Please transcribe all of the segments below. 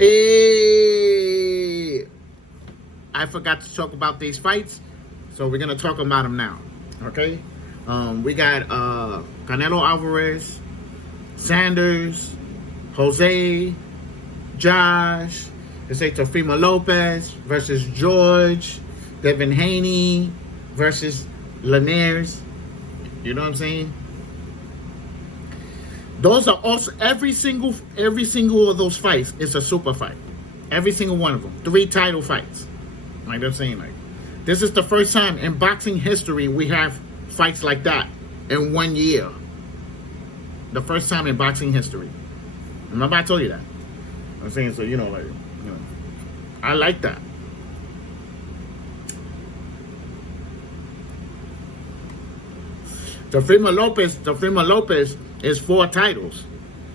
Hey, I forgot to talk about these fights, so we're gonna talk about them now. Okay, we got Canelo Alvarez, Saunders, Jose, Josh, Teofimo Lopez versus George, Devin Haney versus Linares. You know what I'm saying? Those are also every single of those fights is a super fight. Every single one of them, 3 title fights. Like I'm saying, like this is the first time in boxing history we have fights like that in 1 year. The first time in boxing history. Remember I told you that. I'm saying, so I like that. Teofimo Lopez is 4 titles.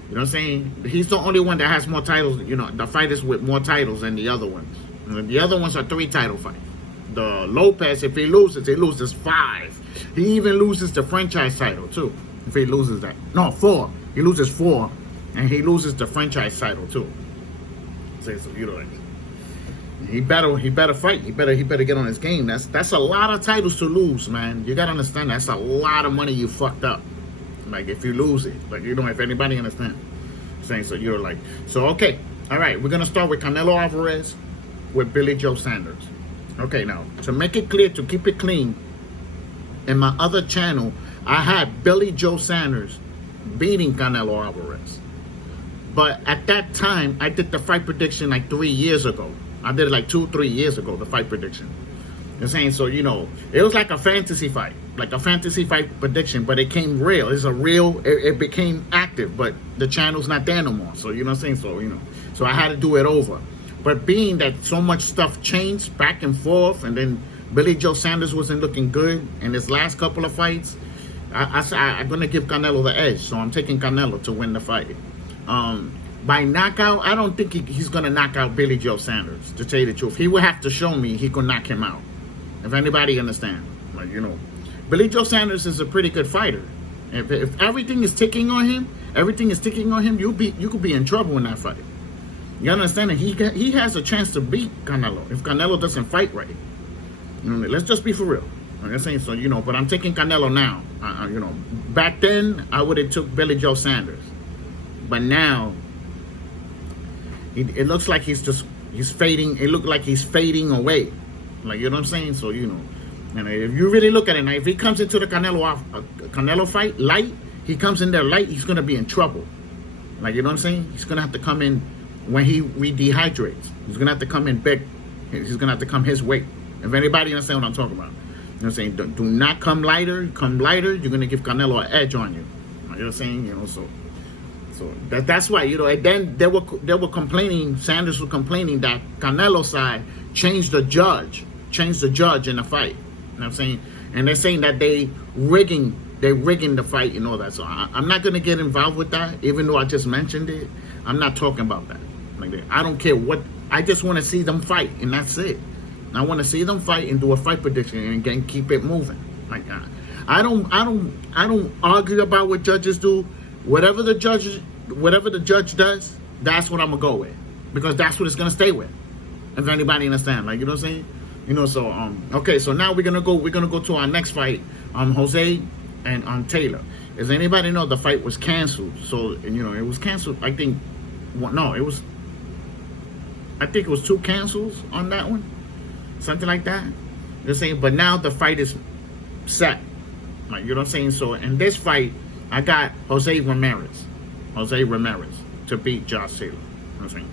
You know what I'm saying? He's the only one that has more titles, the fighters with more titles than the other ones. And the other ones are 3 title fights. The Lopez, if he loses 5. He even loses the franchise title too. If he loses that. No, 4. He loses 4. And he loses the franchise title too. So he better fight. He better get on his game. That's a lot of titles to lose, man. You gotta understand that's a lot of money you fucked up. Like if you lose it, if anybody understand, saying so so okay, all right. We're gonna start with Canelo Alvarez with Billy Joe Saunders. Okay, now to make it clear, to keep it clean, in my other channel, I had Billy Joe Saunders beating Canelo Alvarez, but at that time I did the fight prediction like 3 years ago. I did it like 2-3 years ago, the fight prediction. You're saying, so it was like a fantasy fight prediction, but it came real. It's a real, it became active, but the channel's not there no more. So you know what I'm saying? So I had to do it over. But being that so much stuff changed back and forth, and then Billy Joe Saunders wasn't looking good in his last couple of fights, I'm gonna give Canelo the edge. So I'm taking Canelo to win the fight. By knockout, I don't think he's gonna knock out Billy Joe Saunders, to tell you the truth. He would have to show me he could knock him out. If anybody understand, Billy Joe Saunders is a pretty good fighter. If everything is ticking on him, you could be in trouble in that fight. You understand that he has a chance to beat Canelo if Canelo doesn't fight right. Let's just be for real. Like I'm saying, so but I'm taking Canelo now. Back then I would have took Billy Joe Saunders, but now it looks like he's fading. It looked like he's fading away. Like, you know what I'm saying? So, and if you really look at it, now, if he comes into the Canelo fight light, he comes in there light, he's going to be in trouble. Like, you know what I'm saying? He's going to have to come in when he dehydrates. He's going to have to come in big. He's going to have to come his weight. If anybody understand what I'm talking about. You know what I'm saying? Do not come lighter. Come lighter, you're going to give Canelo an edge on you. You know what I'm saying? So that's why, and then they were complaining, Saunders was complaining that Canelo's side changed the judge in the fight. You know what I'm saying? And they're saying that they're rigging the fight and all that. So I'm not gonna get involved with that, even though I just mentioned it. I'm not talking about that. I don't care what. I just want to see them fight, and that's it. I want to see them fight and do a fight prediction and again keep it moving. I don't argue about what judges do. Whatever the judge does, that's what I'm gonna go with, because that's what it's gonna stay with. If anybody understand, you know what I'm saying? So okay, so now we're gonna go to our next fight, Jose and Taylor. Does anybody know the fight was canceled? So it was canceled. I think it was 2 cancels on that one, something like that. They're saying, but now the fight is set. You know what I'm saying? So in this fight, I got Jose Ramirez to beat Josh Taylor. You know what I'm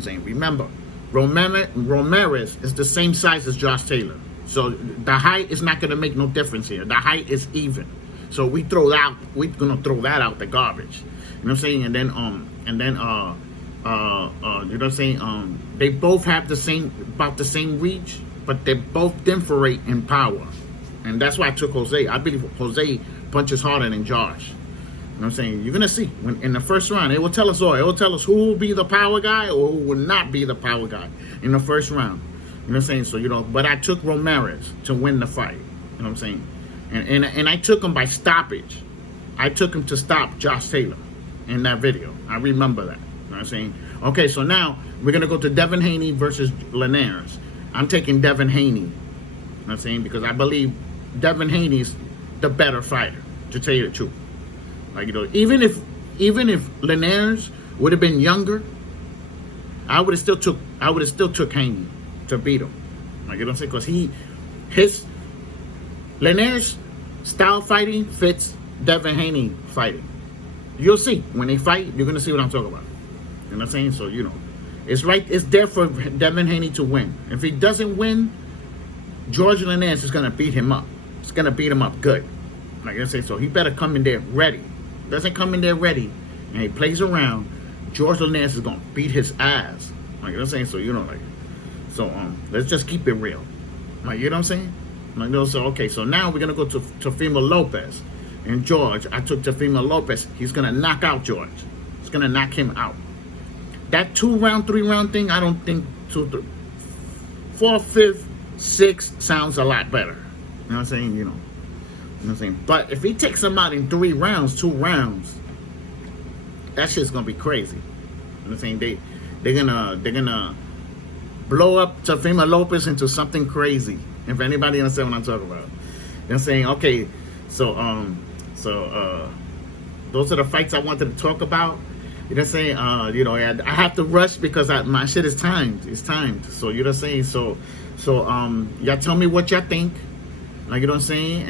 saying? Remember, Ramirez is the same size as Josh Taylor. So the height is not going to make no difference here. The height is even. So we're going to throw that out the garbage. You know what I'm saying? And then, you know what I'm saying? They both have about the same reach, but they both differentiate in power. And that's why I took Jose. I believe Jose punches harder than Josh. You know what I'm saying? You're going to see when in the first round, it will tell us all. It will tell us who will be the power guy or who will not be the power guy in the first round. You know what I'm saying? So, but I took Ramirez to win the fight. You know what I'm saying? And I took him by stoppage. I took him to stop Josh Taylor in that video. I remember that. know what I'm saying? Okay, so now we're going to go to Devin Haney versus Linares. I'm taking Devin Haney. You know what I'm saying? Because I believe Devin Haney's the better fighter, to tell you the truth. Like, you know, even if Linares would have been younger, I would have still took Haney to beat him. Like, you know what I'm saying? Because Linares style fighting fits Devin Haney fighting. You'll see when they fight. You're gonna see what I'm talking about. You know what I'm saying? So, you know, it's right. It's there for Devin Haney to win. If he doesn't win, George Linares is gonna beat him up. It's gonna beat him up good. Like I say, so he better come in there ready. Doesn't come in there ready, and he plays around, George Linares is gonna beat his ass. Like, you know what I'm saying? So, you know, like, so let's just keep it real. Like, you know what I'm saying? Like, you know, so okay, so now we're gonna go to Teofimo Lopez. And George, I took Teofimo Lopez. He's gonna knock out George. He's gonna knock him out. That 2-round, 3-round thing, I don't think 4th, 5th, 6th sounds a lot better. You know what I'm saying? You know what I'm saying? But if he takes him out in 3 rounds, 2 rounds, that shit's gonna be crazy. You know what I'm saying? They're gonna blow up Teofimo Lopez into something crazy. If anybody understand what I'm talking about. They're saying, okay, so those are the fights I wanted to talk about. You know what I'm saying? You know, I have to rush because my shit is timed. It's timed. So, you know what I'm saying? So y'all tell me what y'all think. Like, you know what I'm saying?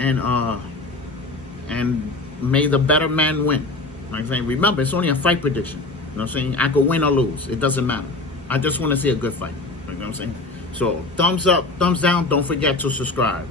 And may the better man win. Like I'm saying, remember, it's only a fight prediction. You know what I'm saying? I could win or lose. It doesn't matter. I just want to see a good fight. You know what I'm saying? So, thumbs up, thumbs down. Don't forget to subscribe.